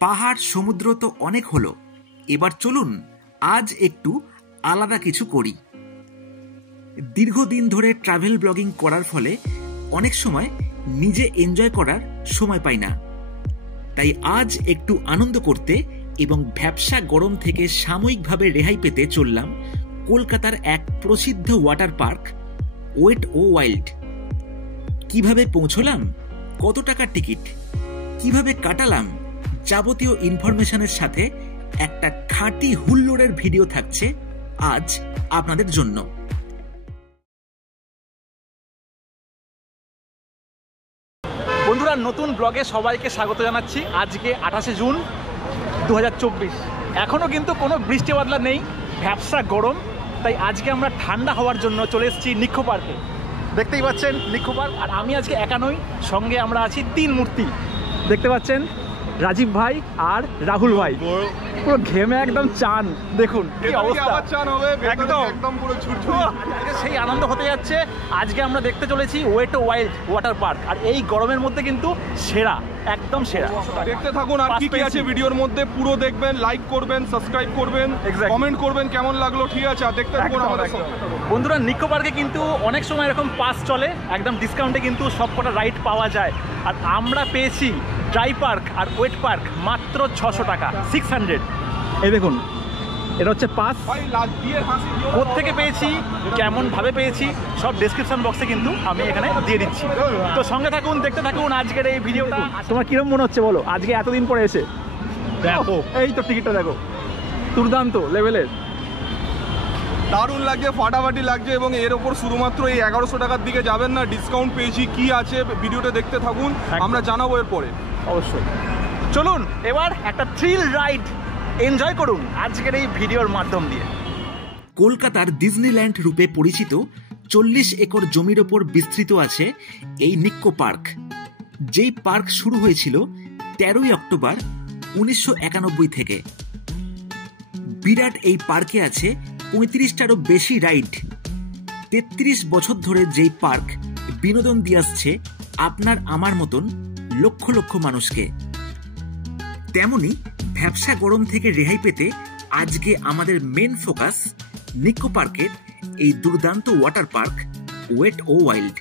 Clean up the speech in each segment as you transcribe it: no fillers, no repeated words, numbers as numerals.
পাহাড় সমুদ্র তো অনেক হলো, এবার চলুন আজ একটু আলাদা কিছু করি। দীর্ঘদিন ধরে ট্রাভেল ব্লগিং করার ফলে অনেক সময় নিজে এনজয় করার সময় পাই না, তাই আজ একটু আনন্দ করতে এবং ভ্যাপসা গরম থেকে সাময়িকভাবে রেহাই পেতে চললাম কলকাতার এক প্রসিদ্ধ ওয়াটার পার্ক ওয়েট ও ওয়াইল্ড। কিভাবে পৌঁছলাম, কত টাকার টিকিট, কিভাবে কাটালাম, যাবতীয় ইনফরমেশনের সাথে একটা খাঁটি হুল্লোড়ের ভিডিও থাকছে আজ আপনাদের জন্য। বন্ধুরা, নতুন ব্লগে সবাইকে স্বাগত জানাচ্ছি। আজকে 28শে জুন 2024। এখনও কিন্তু কোনো বৃষ্টি বাদলা নেই, ভ্যাপসা গরম। তাই আজকে আমরা ঠান্ডা হওয়ার জন্য চলে এসেছি নিক্কো পার্কে। দেখতেই পাচ্ছেন নিক্কো পার্ক। আর আমি আজকে একা নই, সঙ্গে আমরা আছি তিন মূর্তি। দেখতে পাচ্ছেন রাজীব ভাই আর রাহুল ভাই, পুরো ঘেমে একদম চান। দেখুন কি অবস্থা, একদম পুরো ঝুরঝুরি। সেই আনন্দ হতে যাচ্ছে। আজকে আমরা দেখতে চলেছি ওয়েট ও ওয়াইল্ড ওয়াটার পার্ক, আর এই গরমের মধ্যে কিন্তু সেরা, একদম সেরা। দেখতে থাকুন আর কি কি আছে ভিডিওর মধ্যে, পুরো দেখবেন, লাইক করবেন, সাবস্ক্রাইব করবেন, কমেন্ট করবেন কেমন লাগলো। ঠিক আছে, আর দেখতে থাকুন আমাদের সাথে। বন্ধুরা, নিক্কো পার্কে কিন্তু অনেক সময় এরকম পাস চলে, একদম ডিসকাউন্টে কিন্তু সবকটা রাইড পাওয়া যায়। আর আমরা পেয়েছি ড্রাই পার্ক আর ওয়েট পার্ক মাত্র 600 টাকা, 600। এই দেখুন, এটা হচ্ছে পাস। কোত্থেকে পেয়েছি, কেমন ভাবে পেয়েছি, সব ডেসক্রিপশন বক্সে কিন্তু আমি এখানে দিয়ে দিচ্ছি। তো সঙ্গে থাকুন, দেখতে থাকুন আজকের এই ভিডিওটা। তোমার কিরকম মনে হচ্ছে বলো, আজকে এতদিন পরে এসে? দেখো এই তো টিকিটটা দেখো, দুর্দান্ত লেভেলের, দারুণ লাগছে, ফাটাফাটি লাগছে। এবং এর ওপর শুধুমাত্র এই 1100 টাকার দিকে যাবেন না, ডিসকাউন্ট পেয়েছি। কি আছে ভিডিওটা দেখতে থাকুন, আমরা জানাবো এরপরে। অবশ্যই চলুন এবার একটা থ্রিল রাইড এনজয় করুন আজকের এই ভিডিওর মাধ্যম দিয়ে। কলকাতার ডিজনিল্যান্ড রূপে পরিচিত 40 একর জমির ওপর বিস্তৃত আছে এই নিক্কো পার্ক। যেই পার্ক শুরু হয়েছিল 13ই অক্টোবর 1991 থেকে। বিরাট এই পার্কে আছে 35টারও বেশি রাইড। 33 বছর ধরে যেই পার্ক বিনোদন দিয়ে আসছে আপনার আমার মতন লক্ষ লক্ষ মানুষকে, তেমনি ভ্যাপসা গরম থেকে রেহাই পেতে আজকে আমাদের মেন ফোকাস নিক্কো পার্কের এই দুর্দান্ত ওয়াটার পার্ক ওয়েট ও ওয়াইল্ড।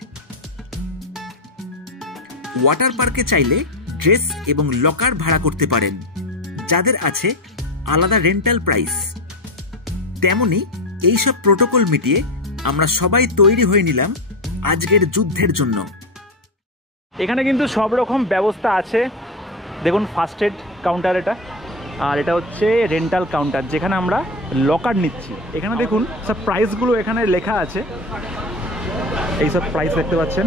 ওয়াটার পার্কে চাইলে ড্রেস এবং লকার ভাড়া করতে পারেন, যাদের আছে আলাদা রেন্টাল প্রাইস। তেমনি এইসব প্রোটোকল মিটিয়ে আমরা সবাই তৈরি হয়ে নিলাম আজকের যুদ্ধের জন্য। এখানে কিন্তু সব রকম ব্যবস্থা আছে। দেখুন, ফার্স্ট এড কাউন্টার এটা, আর এটা হচ্ছে রেন্টাল কাউন্টার, যেখানে আমরা লকার নিচ্ছি। এখানে দেখুন সব প্রাইসগুলো এখানে লেখা আছে, এই সব প্রাইস দেখতে পাচ্ছেন।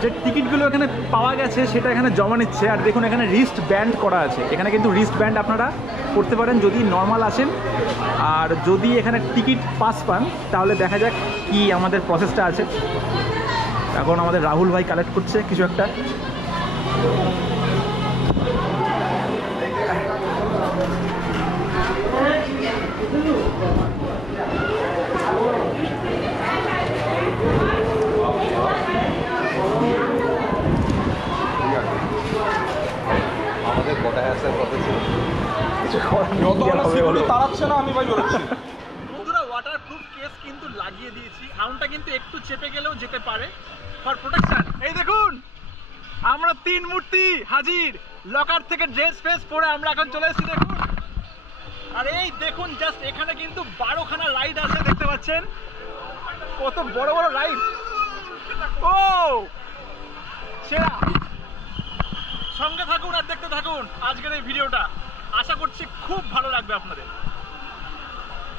যে টিকিটগুলো এখানে পাওয়া গেছে সেটা এখানে জমা নিচ্ছে। আর দেখুন এখানে রিস্ট ব্যান্ড করা আছে, এখানে কিন্তু রিস্ট ব্যান্ড আপনারা করতে পারেন যদি নর্মাল আসেন। আর যদি এখানে টিকিট পাস পান তাহলে দেখা যাক কি আমাদের প্রসেসটা আছে। এখন আমাদের রাহুল ভাই কালেক্ট করছে কিছু একটা। আমাদের কটা হ্যাসার কথা ছিল, তাড়াচ্ছে না, আমি ভাই বেরোচ্ছি। বন্ধুরা, ওয়াটারপ্রুফ কেস কিন্তু লাগিয়ে দিয়েছি। সাউন্ডটা কিন্তু একটু চেপে গেলেও যেতে পারে, ফর প্রোটেকশন। এই দেখুন আমরা তিন মূর্তি হাজির, লকার থেকে ড্রেস ফ্রেস পরে আমরা এখন চলে এসেছি। দেখুন, আর এই দেখুন জাস্ট এখানে কিন্তু 12খানা রাইড আছে, দেখতে পাচ্ছেন কত বড় বড় রাইড। ও সেরা, সঙ্গে থাকুন আর দেখতে থাকুন আজকের এই ভিডিওটা। আশা করছি খুব ভালো লাগবে আপনাদের।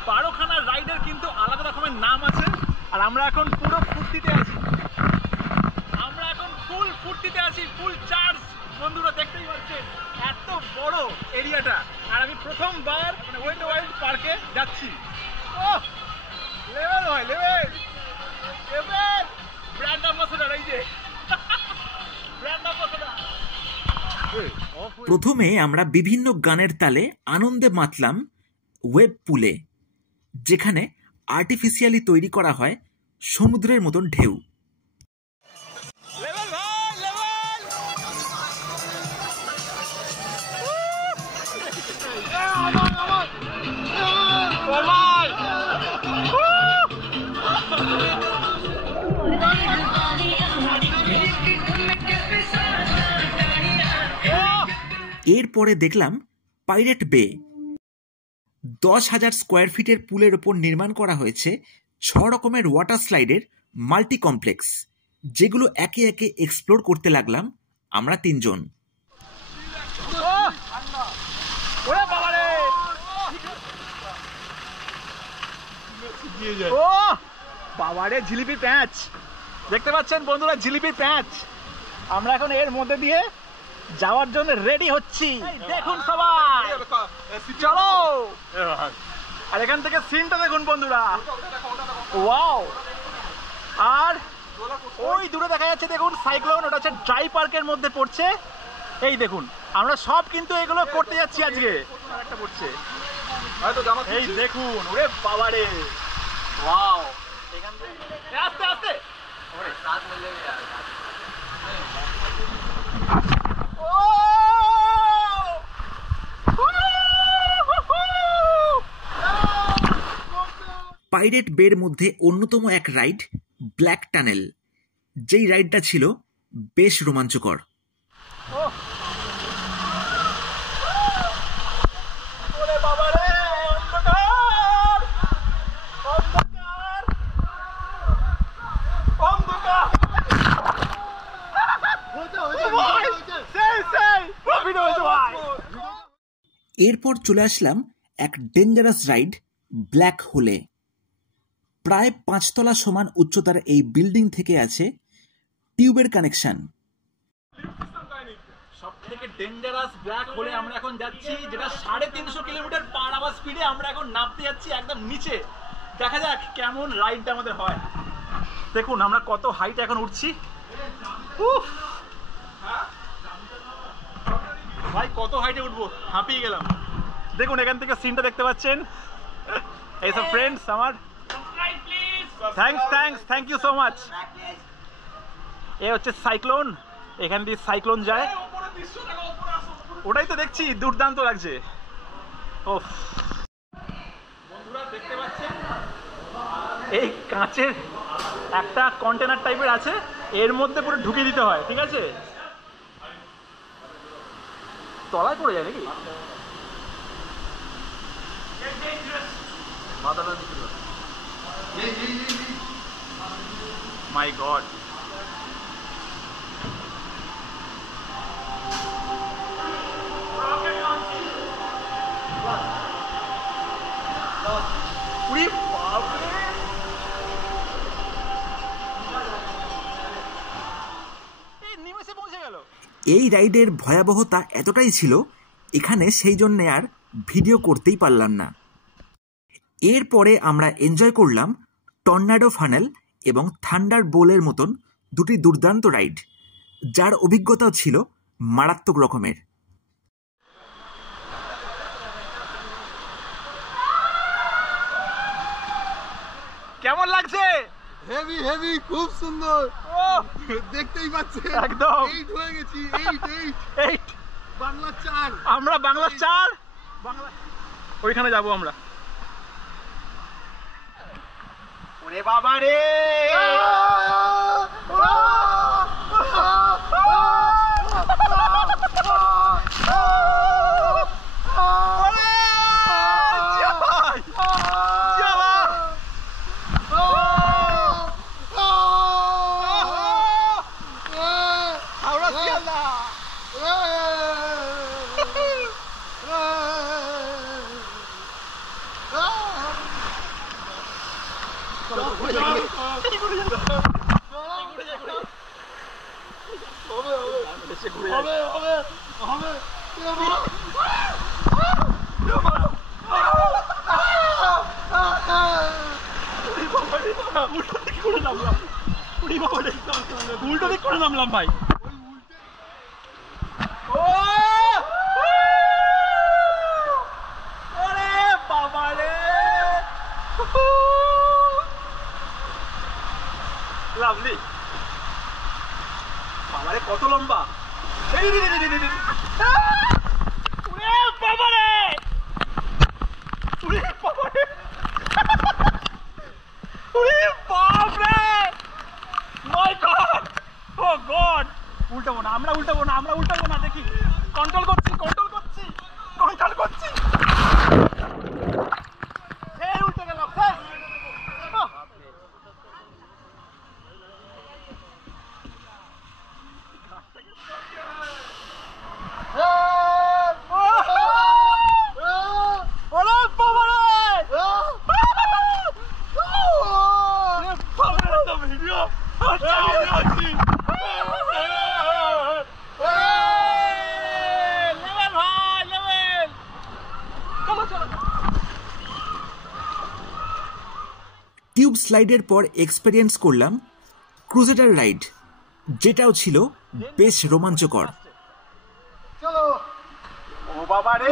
12খানা রাইডের কিন্তু আলাদা রকমের নাম আছে। আর আমরা এখন পুরো ফুর্তিতে আছি, আমরা এখন ফুল ফুর্তিতে আছি, ফুল চার্জ। বন্ধুরা দেখতেই পাচ্ছেন এত বড় এরিয়াটা। আর আমি প্রথমবার ওয়েট ও ওয়াইল্ড পার্কে যাচ্ছি। ও লেভেল হয়, লেভেল লেভেল। ব্র্যান্ড অ্যাম্বাসেডর, এই যে ব্র্যান্ড অ্যাম্বাসেডর। প্রথমে আমরা বিভিন্ন গানের তালে আনন্দে মাতলাম ওয়েব পুলে, যেখানে আর্টিফিশিয়ালি তৈরি করা হয় সমুদ্রের মতন ঢেউ। এরপরে দেখলাম পাইরেট বে। 10,000 স্কোয়ার ফিটের পুলের ওপর নির্মাণ করা হয়েছে 6 রকমের ওয়াটার স্লাইডের মাল্টি কমপ্লেক্স, যেগুলো একে একে এক্সপ্লোর করতে লাগলাম আমরা 3 জন। বাবারে জিলিপির প্যাঁচ দেখতে পাচ্ছেন বন্ধুরা, জিলিপির প্যাঁচ। আমরা এখন এর মধ্যে দিয়ে যাওয়ার জন্য রেডি হচ্ছি। দেখুন সবাই, চলো। আর এখান থেকে সিনটা দেখুন বন্ধুরা, ওয়াও। আর ওই দূরে দেখা যাচ্ছে দেখুন সাইক্লোন, ওটা হচ্ছে ড্রাই পার্কের মধ্যে পড়ছে। এই দেখুন আমরা সব কিন্তু এগুলো করতে যাচ্ছি আজকে। একটা পড়ছে, এই দেখুন, ওরে বাবারে, ওয়াও। এখান থেকে আস্তে আস্তে পাইরেট বের মধ্যে অন্যতম এক রাইড ব্ল্যাক টানেল, যেই রাইডটা ছিল বেশ রোমাঞ্চকর। এরপর চলে আসলাম এক ডেঞ্জারাস রাইড ব্ল্যাক হোলে। প্রায় 5 তলা সমান উচ্চতার এই বিল্ডিং থেকে আছে টিউবের কানেকশন। সব থেকে ডেঞ্জারাস ব্ল্যাক হোলে আমরা এখন যাচ্ছি, যেটা 350 কিলোমিটার পার আওয়ার স্পিডে আমরা এখন নামতে যাচ্ছি একদম নিচে। দেখা যাক কেমন রাইডটা আমাদের হয়। দেখুন আমরা কত হাইট এখন উঠছি। উফ ভাই, কত হাইটে উঠবো, হাঁপিয়ে গেলাম। দেখুন এখান থেকে সিনটা দেখতে পাচ্ছেন। এইসব ফ্রেন্ডস আমার, থ্যাংক ইউ সো মাচ। এ হচ্ছে সাইক্লোন, এখান দিয়ে সাইক্লোন যায়, ওটাই তো দেখছি, দুর্দান্ত লাগছে। ও বন্ধুরা দেখতে পাচ্ছেন, এই কাঁচের একটা কন্টেনার টাইপের আছে, এর মধ্যে পুরো ঢুকে দিতে হয়, ঠিক আছে? তলায় পড়ে যায় নাকি? মাই গড, এই রাইডের ভয়াবহতা এতটাই ছিল, এখানে সেই জন্যে আর ভিডিও করতেই পারলাম না। এরপরে আমরা এনজয় করলাম টর্নাডো ফানেল এবং থান্ডার বোলের মতন দুটি দুর্দান্ত রাইড, যার অভিজ্ঞতাও ছিল মারাত্মক রকমের। কেমন লাগছে? হেভি হেভি, খুব সুন্দর। দেখতেই পাচ্ছেন একদম 8 হয়ে গেছি। 8 বাংলা 4, আমরা বাংলা 4, বাংলা ওইখানে যাব আমরা। ওরে বাবা রে, উল্টো দিক করে নামলাম ভাই। বাবা রে, লাভলি। বাবারে কত লম্বা, বাবারে উল্টাবো না, আমরা উল্টাবো না, আমরা উল্টাবো না। দেখি, কন্ট্রোল করছি, কন্ট্রোল করছি, কন্ট্রোল করছি। উল্টে গেল। টিউব স্লাইডের পর এক্সপেরিয়েন্স করলাম ক্রুজেডার রাইড, যেটাও ছিল বেশ রোমাঞ্চকর। চলো। ও বাবা রে,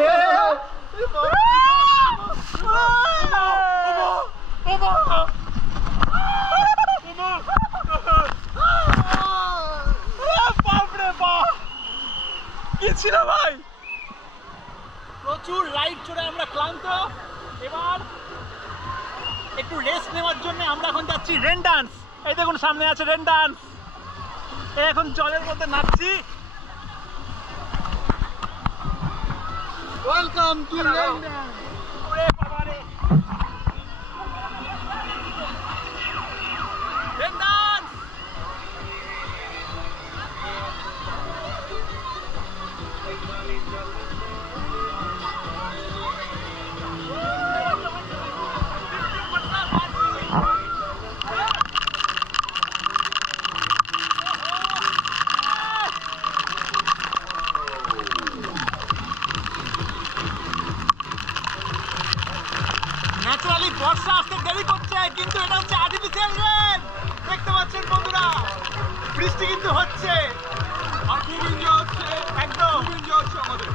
কি ছিল ভাই? প্রচুর রাইড চড়ে আমরা ক্লান্ত। এবার একটু রেস্ট নেওয়ার জন্য আমরা এখন যাচ্ছি রেন ডান্স। এই দেখুন সামনে আছে রেন ডান্স। এখন জলের মধ্যে নাচছি। Welcome to rain dance. ওরে বাবা রে, রেন ডান্স। ন্যাচারালি বর্ষা আসতে দেরি করছে, কিন্তু এটা হচ্ছে আর্টিফিশিয়াল রেন। দেখতে পাচ্ছেন বন্ধুরা, বৃষ্টি কিন্তু হচ্ছে আর খুব এনজয় হচ্ছে, একদম খুব এনজয় হচ্ছে আমাদের।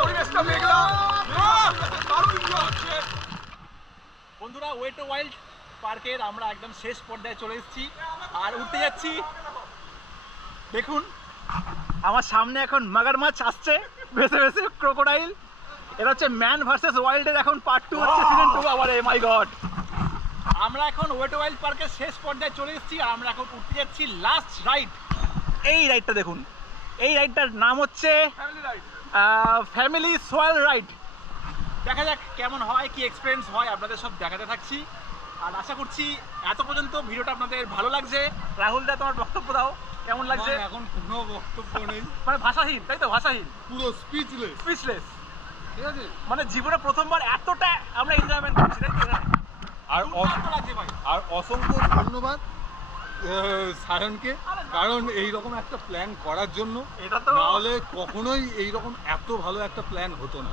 পরিবেশটা মেঘলা, দারুণ এনজয় হচ্ছে। বন্ধুরা, ওয়েট ওয়াইল্ড পার্কের আমরা একদম শেষ পর্যায়ে চলে এসেছি আর উঠতে যাচ্ছি। দেখুন আমার সামনে এখন মাগরমাছ আসছে ভেসে ভেসে, ক্রোকোডাইল। এটা হচ্ছে ম্যান ভার্সেস ওয়াইল্ডের এখন পার্ট 2 হচ্ছে, সিজন 2। আবার মাই গড, আমরা এখন ওয়েট ওয়াইল্ড পার্কের শেষ পর্যায়ে চলে এসেছি আর আমরা এখন উঠতে যাচ্ছি লাস্ট রাইড। এই রাইডটা দেখুন, এই রাইডটার নাম হচ্ছে ফ্যামিলি সোয়াল রাইড। দেখা যাক কেমন হয়, কি এক্সপিরিয়েন্স হয়, আপনাদের সব দেখাতে থাকছি। আর আশা করছি এত পর্যন্ত ভিডিওটা আপনাদের ভালো লাগছে। রাহুল দা, তোমার বক্তব্য দাও, কেমন লাগছে? এখন কোনো বক্তব্য নেই, মানে ভাষাহীন, তাই তো? ভাষাহীন, পুরো স্পিচলেস। স্পিচলেস। ঠিক আছে, মানে জীবনে প্রথমবার এতটা আমরা এনজয়মেন্ট করছি, তাই তো? আর লাগছে ভাই। আর অসংখ্য ধন্যবাদ সায়নকে, কারণ এইরকম একটা প্ল্যান করার জন্য। এটা তো নাহলে কখনোই এইরকম এত ভালো একটা প্ল্যান হতো না।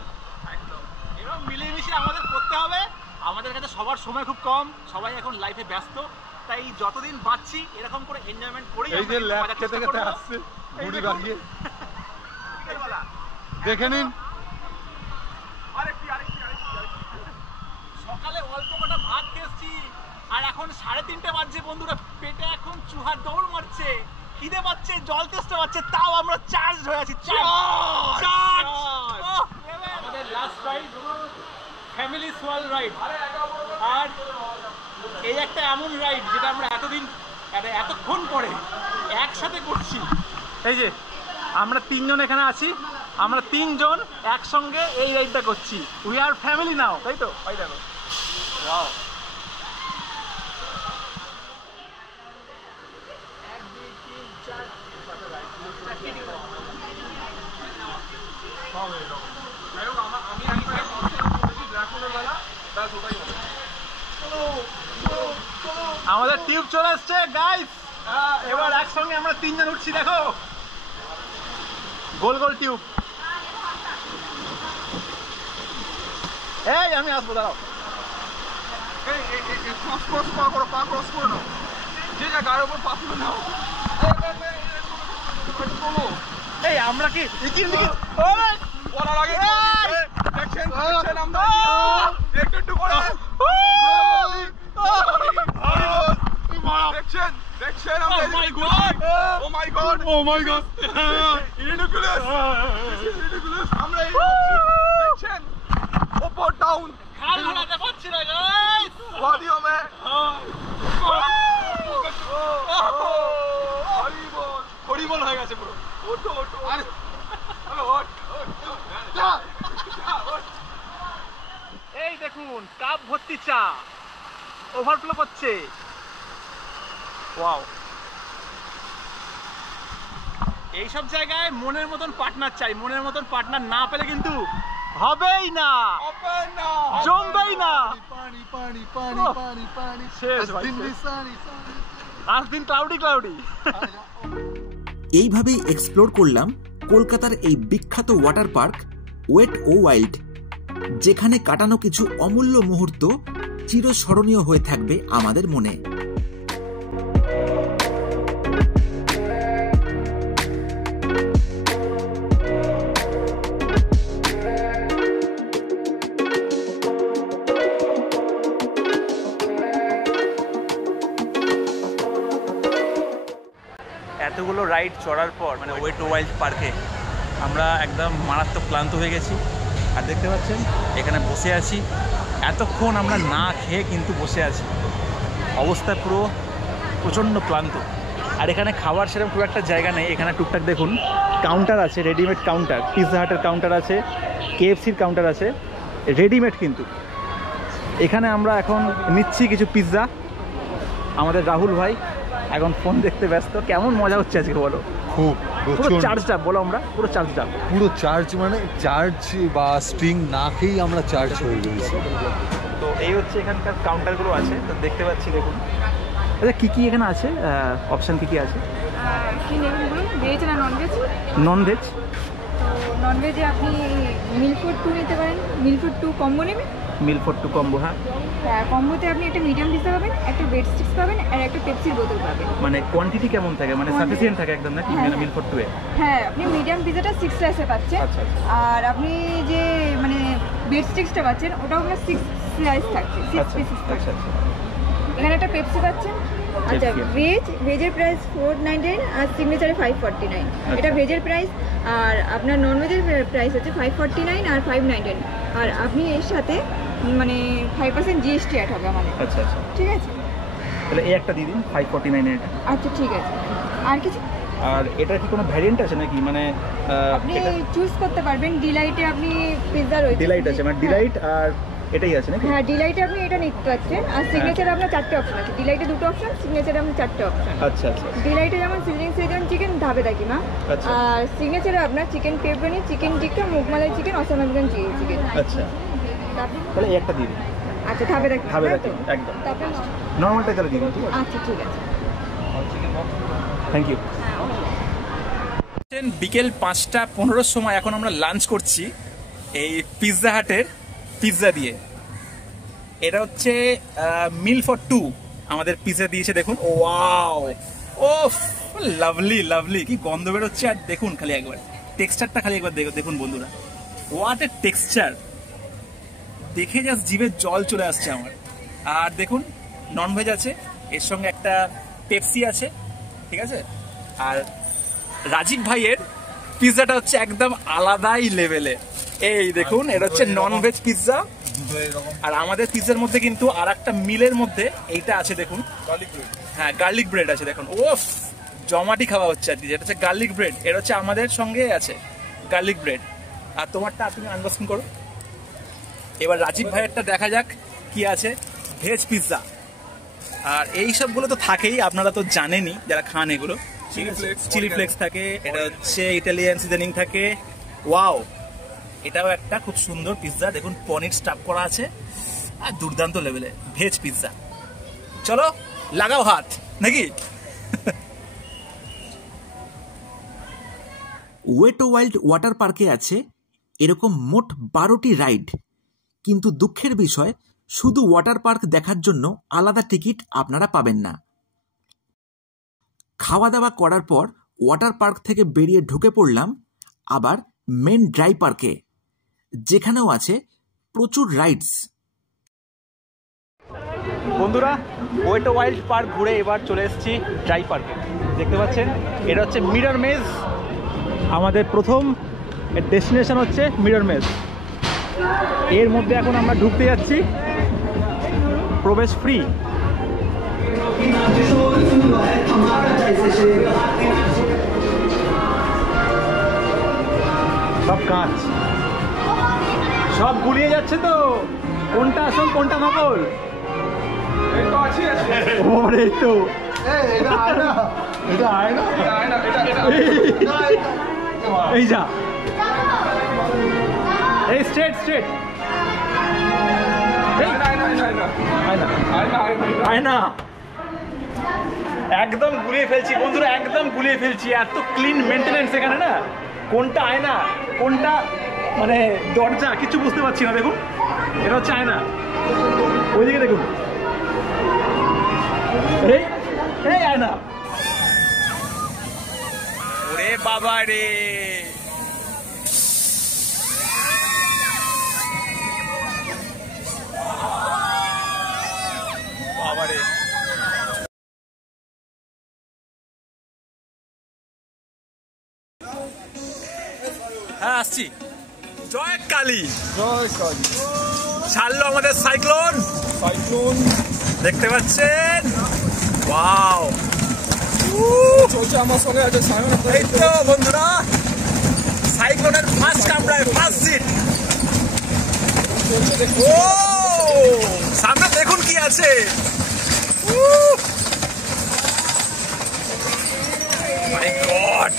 একদম এরকম মিলেমিশে আমাদের করতে হবে। আমাদের কাছে সবার সময় খুব কম, সবাই এখন লাইফে ব্যস্ত, তাই যতদিন বাঁচছি এরকম করে এনজয়মেন্ট করেই এই যে ল্যাব খেতে খেতে আসছে বুড়ি বাগিয়ে, দেখে নিন। সকালে অল্প কটা ভাত খেয়েছি আর এখন 3:30 বাজছে বন্ধুরা। পেটে এখন চুহার দৌড় মারছে, খিদে পাচ্ছে, জল তেষ্টা পাচ্ছে, তাও আমরা চার্জ হয়ে আছি। আমাদের লাস্ট রাইড ফ্যামিলি সোয়াল রাইড। আর এই একটা এমন রাইড যেটা আমরা এতক্ষণ পরে একসাথে করছি। এই যে আমরা 3 জন এখানে আছি, আমরা 3 জন একসঙ্গে এই রাইডটা করছি। উই আর ফ্যামিলি নাও, তাই তো? ভাই দেখো, ওয়াও। আমাদের টিউব চলে আসছে গাইস। এবার একসঙ্গে আমরা 3 জন উঠছি, দেখো গোল গোল টিউব। এই আমি আসবো, দাঁড়াও। পা ক্রস করে নাও, যে গায়ের উপর পা তুলে নাও। এই আমরা কি বলার আগে দেখছেন আমরা একটু করে দেখছেন আমরা। Oh my God! Oh my God! Oh my God! Ridiculous! This is ridiculous! আমরা এই দেখছেন উপর ডাউন খাল ধরাতে পারছি না গাইস। वादियों में হরিবল হয়ে গেছে পুরো। ওঠো ওঠো, আরে এই দেখুন কাপ ভর্তি চা ওভারফ্লো করছে। ওয়াও, এইসব জায়গায় মনের মতন পার্টনার চাই। মনের মতন পার্টনার না পেলে কিন্তু হবেই না, জমবেই না। শেষ ভাই, আজ দিন ক্লাউডি ক্লাউডি। এইভাবেই এক্সপ্লোর করলাম কলকাতার এই বিখ্যাত ওয়াটার পার্ক ওয়েট ও ওয়াইল্ড, যেখানে কাটানো কিছু অমূল্য মুহূর্ত চিরস্মরণীয় হয়ে থাকবে আমাদের মনে। এতগুলো রাইড চড়ার পর মানে ওয়েট ও ওয়াইল্ড পার্কে আমরা একদম মারাত্মক ক্লান্ত হয়ে গেছি। আর দেখতে পাচ্ছেন এখানে বসে আছি, এতক্ষণ আমরা না খেয়ে কিন্তু বসে আছি, অবস্থা পুরো প্রচণ্ড ক্লান্ত। আর এখানে খাবার সেরকম খুব একটা জায়গা নেই। এখানে টুকটাক দেখুন কাউন্টার আছে, রেডিমেড কাউন্টার, পিৎজা হাটের কাউন্টার আছে, কেএফসির কাউন্টার আছে, রেডিমেড কিন্তু। এখানে আমরা এখন নিচ্ছি কিছু পিৎজা। আমাদের রাহুল ভাই এখন ফোন দেখতে ব্যস্ত। কেমন মজা হচ্ছে আজকে বলো? খুব পুরো চার্জটা বলো, আমরা পুরো চার্জটা, পুরো চার্জ মানে চার্জ বা স্ট্রিং না খেয়েই আমরা চার্জ হয়ে গেছি। তো এই হচ্ছে এখানকার কাউন্টারগুলো আছে, তো দেখতে পাচ্ছি দেখুন। আচ্ছা কী কী এখানে আছে, অপশান কী কী আছে? কি নেবেন বলুন, ভেজ না ননভেজ? ননভেজ। তো ননভেজে আপনি মিল ফর 2 নিতে পারেন। মিল ফর 2 কম্বো নেবেন? মিল ফর 2 কম্বো। হ্যাঁ, কম্বোতে আপনি একটা মিডিয়াম পিৎজা পাবেন, একটা ব্রেড স্টিক্স পাবেন, আর একটা পেপসির বোতল পাবেন। মানে কোয়ান্টিটি কেমন থাকে, মানে সাফিসিয়েন্ট থাকে একদম নাকি মিল ফর 2 এ? হ্যাঁ, আপনি মিডিয়াম পিৎজাটা 6 স্লাইসে পাচ্ছেন। আচ্ছা। আর আপনি যে মানে ব্রেড স্টিক্সটা পাচ্ছেন ওটাও আপনার 6 স্লাইস থাকছে, 6 পিসেস থাকছে। আচ্ছা। এখানে একটা পেপসি পাচ্ছেন। আচ্ছা, ভেজের প্রাইস 499 আর সিগনেচারে 549। এটা ভেজের প্রাইস। আর আপনার ননভেজের প্রাইস হচ্ছে 549 আর 599। আর আপনি এর সাথে মানে 5% জিএসটি অ্যাড হবে আমাদের। আচ্ছা, ঠিক আছে, তাহলে এই একটা দিয়ে দিন 549 এর। আচ্ছা ঠিক আছে। আর কিছু? আর এটার কি কোনো ভ্যারিয়েন্ট আছে নাকি, মানে আপনি চুজ করতে পারবেন। ডিলাইটে আপনি পিৎজা রয়েছে, ডিলাইট আছে, মানে ডিলাইট আর এটাই আছে নাকি? হ্যাঁ, ডিলাইটে আপনি এটা নিতে পারছেন। আর সিগনেচারে আপনার 4টে অপশন আছে। ডিলাইটে 2টো অপশন, সিগনেচারে আপনার 4টে অপশন। আচ্ছা। ডিলাইটে যেমন সিজনিং সেজন চিকেন ধাবে থাকি মা। আচ্ছা। আর সিগনেচারে আপনার chicken pepperoni, chicken tikka, murgh malai chicken, awesome Afghan chilli chicken. আচ্ছা, তাহলে এই একটা দিয়ে দিন। আচ্ছা, ধাবে থাকি একদম। তারপর নর্মালটাই তাহলে দিয়ে দিন, ঠিক আছে? আচ্ছা ঠিক আছে, থ্যাংক ইউ। বিকেল 5:15 সময় এখন আমরা লাঞ্চ করছি এই পিৎজা হাটের পিৎজা দিয়ে। এটা হচ্ছে মিল ফর 2 আমাদের পিৎজা দিয়েছে। দেখুন, ওয়াও, ওফ, লাভলি, কি গন্ধ বেরোচ্ছে। আর দেখুন খালি একবার টেক্সচারটা, খালি একবার দেখুন বন্ধুরা, হোয়াট এ টেক্সচার, দেখে জাস্ট জিভে জল চলে আসছে আমার। আর দেখুন ননভেজ আছে, এর সঙ্গে একটা পেপসি আছে, ঠিক আছে। আর রাজীব ভাইয়ের পিৎজাটা হচ্ছে একদম আলাদাই লেভেলের। এই দেখুন, এটা হচ্ছে ননভেজ পিৎজা। আর আমাদের পিৎজার মধ্যে কিন্তু আর একটা মিলের মধ্যে এইটা আছে দেখুন, হ্যাঁ গার্লিক ব্রেড আছে দেখুন। ওফ, জমাটি খাওয়া হচ্ছে আর কি। যেটা হচ্ছে গার্লিক ব্রেড, এটা হচ্ছে আমাদের সঙ্গে আছে গার্লিক ব্রেড। আর তোমারটা তুমি আনবক্সিং করো। এবার রাজীব ভাইয়েরটা দেখা যাক কি আছে। Veg pizza. আর এই সবগুলো তো থাকেই, আপনারা তো জানেনই যারা খান এগুলো। চিলি ফ্লেক্স থাকে, এটা হচ্ছে ইটালিয়ান সিজনিং থাকে। ওয়াও, এটাও একটা খুব সুন্দর পিৎজা। দেখুন পনির স্টাফ করা আছে আর দুর্দান্ত লেভেলে ভেজ পিৎজা। চলো লাগাও হাত নাকি। ওয়েট ও ওয়াইল্ড ওয়াটার পার্কে আছে এরকম মোট 12টি রাইড, কিন্তু দুঃখের বিষয় শুধু ওয়াটার পার্ক দেখার জন্য আলাদা টিকিট আপনারা পাবেন না। খাওয়া দাওয়া করার পর ওয়াটার পার্ক থেকে বেরিয়ে ঢুকে পড়লাম আবার মেন ড্রাই পার্কে, যেখানেও আছে প্রচুর রাইডস। বন্ধুরা, ওয়েট ও ওয়াইল্ড পার্ক ঘুরে এবার চলে এসেছি ড্রাই পার্কে। দেখতে পাচ্ছেন এটা হচ্ছে মিরর মেজ। আমাদের প্রথম ডেস্টিনেশন হচ্ছে মিরর মেজ। এর মধ্যে এখন আমরা ঢুকতে যাচ্ছি, প্রবেশ ফ্রি। সব কাঁচ, সব গুলিয়ে যাচ্ছে তো। কোনটা আসল কোনটা নকল? এই তো আছে ওরে তো এটা আয়না, এটা আয়না, এই যা, এই স্ট্রেট স্ট্রেট, আয়না একদম গুলিয়ে ফেলছি বন্ধুরা, একদম গুলিয়ে ফেলছি। এত ক্লিন মেনটেনেন্স এখানে না, কোনটা আয়না কোনটা মানে দরজা কিছু বুঝতে পারছি না। দেখুন এটা হচ্ছে আয়না, ওইদিকে দেখুন, এই এই আয়না। ওরে বাবা রে, বাবা রে। হ্যাঁ আসছি। জয় কালী, জয় কালী। ছাড়লো আমাদের সাইক্লোন, সাইক্লোন দেখতে পাচ্ছেন। ওয়াও, চলছে আমার সঙ্গে আছে সায়ন। এই তো বন্ধুরা, সাইক্লোনের ফার্স্ট কামরায় ফার্স্ট সিট। ও সামনে দেখুন কি আছে। মাই গড,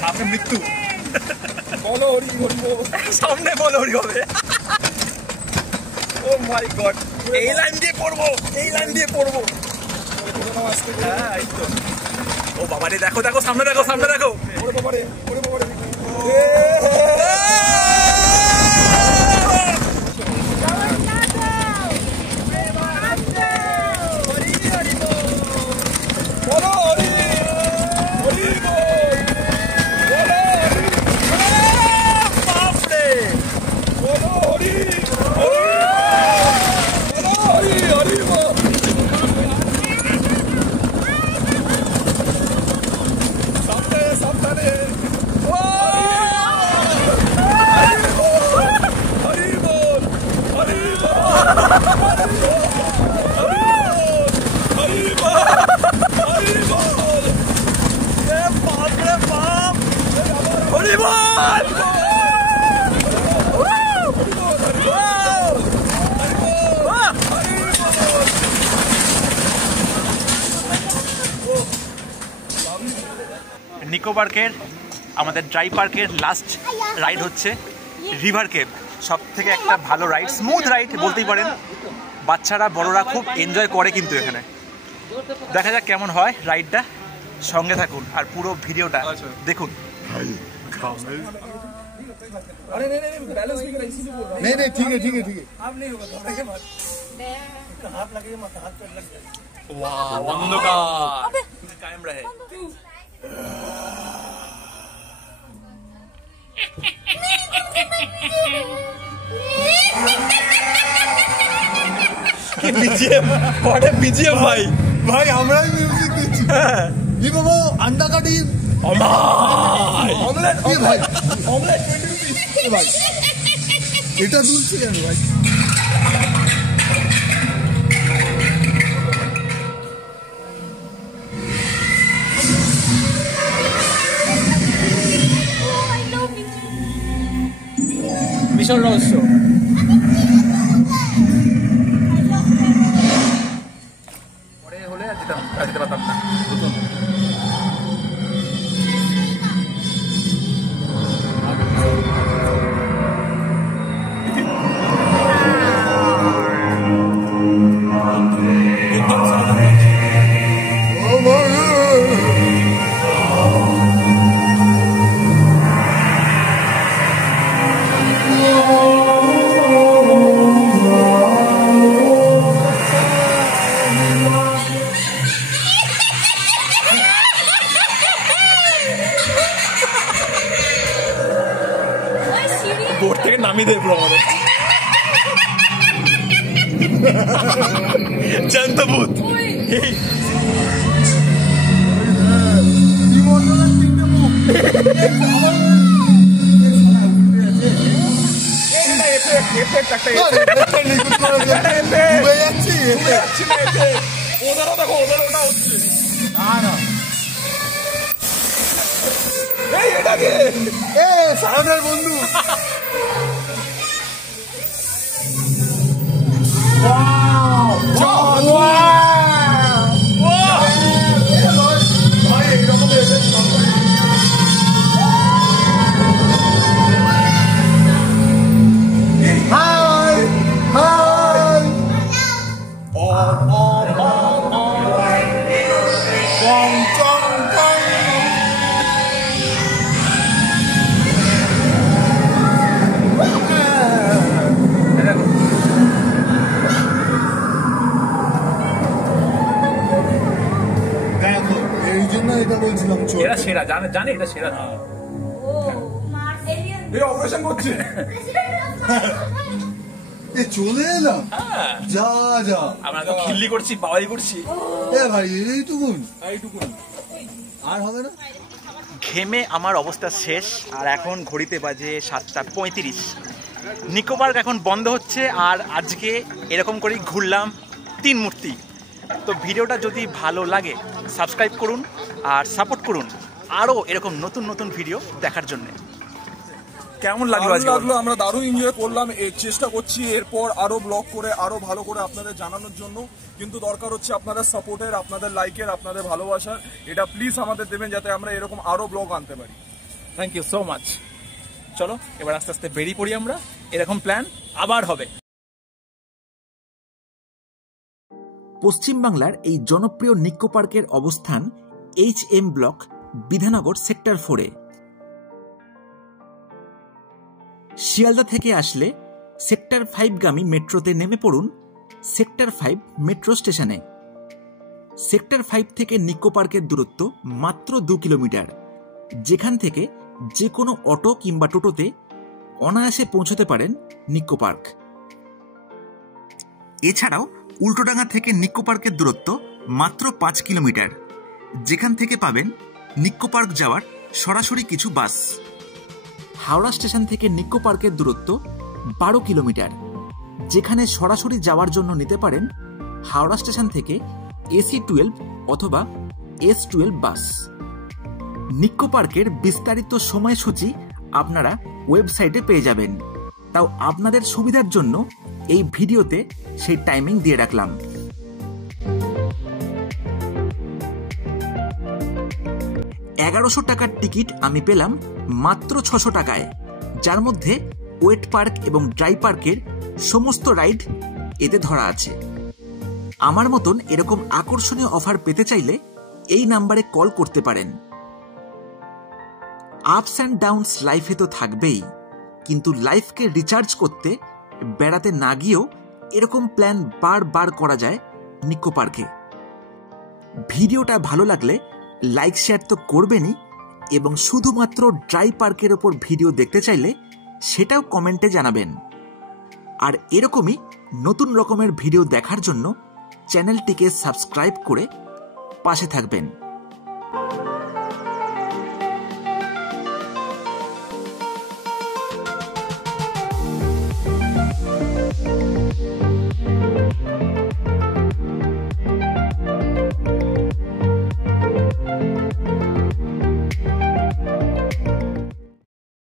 সামনে মৃত্যু। বলো হরি হরি বল। সামনে বলো হরি হবে। ও মাই গড, এই লাইন দিয়ে পড়বো, এই লাইন দিয়ে পড়বো। হ্যাঁ এই তো। ও বাবা রে, দেখো দেখো সামনে দেখো, সামনে দেখো। ওরে বাবা রে, ওরে বাবা রে। বলো হরি হরি বল। বাপরে, বলো হরি হরি বলো হরি হরি বল। সামনে সামনে হরি বল, হরি বল, হরি বল, হরি বল। এ বাপরে বাপ, হরি বল। নিকো পার্কের আমাদের ড্রাই পার্কের লাস্ট রাইড হচ্ছে রিভার কেভ। সব থেকে একটা ভালো রাইড, স্মুথ রাইড বলতেই পারেন। বাচ্চারা বড়রা খুব এনজয় করে কিন্তু এখানে। দেখা যাক কেমন হয় রাইডটা, সঙ্গে থাকুন আর পুরো ভিডিওটা দেখুন। अरे नहीं बैलेंस भी करा इसीलिए बोल रहा हूं। नहीं ठीक है ठीक है ठीक है। आप नहीं होगा तो मत हाथ लगे मत, हाथ पे लग जाए। वाह, अंधकार कायम रहे। बीजीएम, व्हाट है बीजीएम भाई? भाई আমরা মিউজিক দিচ্ছি। ই বাবা আন্ডা কাটি ऑमलेट কি ভাই ऑमलेट 20 रुपीस ভাই এটা দুলছে কেন ভাই? মিশন রহস্য। পরে হলে আর যেতে পারতাম না। বোর্ড থেকে নামিয়ে দেয় পুরো আমাদের জান্তভূত। ওদেরও দেখো, ওদের ওটা হচ্ছে। সারাদার বন্ধু এরা সেরা জানে এটা সেরা না এই অপারেশন করছে চলে এলাম যা যা আমরা তো খিল্লি করছি বাবাই করছি ভাই এইটুকুন আর হবে না। ঘেমে আমার অবস্থা শেষ, আর এখন ঘড়িতে বাজে 7:35। নিকো পার্ক এখন বন্ধ হচ্ছে, আর আজকে এরকম করেই ঘুরলাম 3 মূর্তি। তো ভিডিওটা যদি ভালো লাগে সাবস্ক্রাইব করুন আর সাপোর্ট করুন আরও এরকম নতুন নতুন ভিডিও দেখার জন্য। কেমন লাগলো? আমরা দারুণ এনজয় করলাম। চেষ্টা করছি এরপর আরো ব্লগ করে আরো ভালো করে আপনাদের জানানোর জন্য, কিন্তু দরকার হচ্ছে আপনাদের সাপোর্টের, আপনাদের লাইকের, আপনাদের ভালোবাসার। এটা প্লিজ আমাদের দেবেন যাতে আমরা এরকম আরো ব্লগ আনতে পারি। Thank you so much. চলো এবার আস্তে আস্তে বেরিয়ে পড়ি আমরা, এরকম প্ল্যান আবার হবে। পশ্চিমবাংলার এই জনপ্রিয় নিক্কো পার্কের অবস্থান HM ব্লক, বিধাননগর সেক্টর 4-এ। শিয়ালদা থেকে আসলে সেক্টর 5 গামী মেট্রোতে নেমে পড়ুন সেক্টর 5 মেট্রো স্টেশনে। সেক্টর 5 থেকে নিক্কো পার্কের দূরত্ব মাত্র 2 কিলোমিটার, যেখান থেকে যে কোনো অটো কিংবা টোটোতে অনায়াসে পৌঁছতে পারেন নিক্কো পার্ক। এছাড়াও উল্টোডাঙ্গা থেকে নিক্কো পার্কের দূরত্ব মাত্র 5 কিলোমিটার, যেখান থেকে পাবেন নিক্কো পার্ক যাওয়ার সরাসরি কিছু বাস। হাওড়া স্টেশন থেকে নিক্কো পার্কের দূরত্ব 12 কিলোমিটার, যেখানে সরাসরি যাওয়ার জন্য নিতে পারেন হাওড়া স্টেশন থেকে AC12 অথবা S12 বাস। নিক্কো পার্কের বিস্তারিত সময়সূচি আপনারা ওয়েবসাইটে পেয়ে যাবেন, তাও আপনাদের সুবিধার জন্য এই ভিডিওতে সেই টাইমিং দিয়ে রাখলাম। 1100 টাকার টিকিট আমি পেলাম মাত্র 600 টাকায়, যার মধ্যে ওয়েট পার্ক এবং ড্রাই পার্কের সমস্ত রাইড এতে ধরা আছে। আমার মতন এরকম আকর্ষণীয় অফার পেতে চাইলে এই নাম্বারে কল করতে পারেন। আপস অ্যান্ড ডাউনস লাইফে তো থাকবেই, কিন্তু লাইফকে রিচার্জ করতে বেড়াতে না গিয়েও এরকম প্ল্যান বারবার করা যায় নিক্কো পার্কে। ভিডিওটা ভালো লাগলে লাইক শেয়ার তো করবেনই, এবং শুধুমাত্র ড্রাই পার্কের ওপর ভিডিও দেখতে চাইলে সেটাও কমেন্টে জানাবেন। আর এরকমই নতুন রকমের ভিডিও দেখার জন্য চ্যানেলটিকে সাবস্ক্রাইব করে পাশে থাকবেন।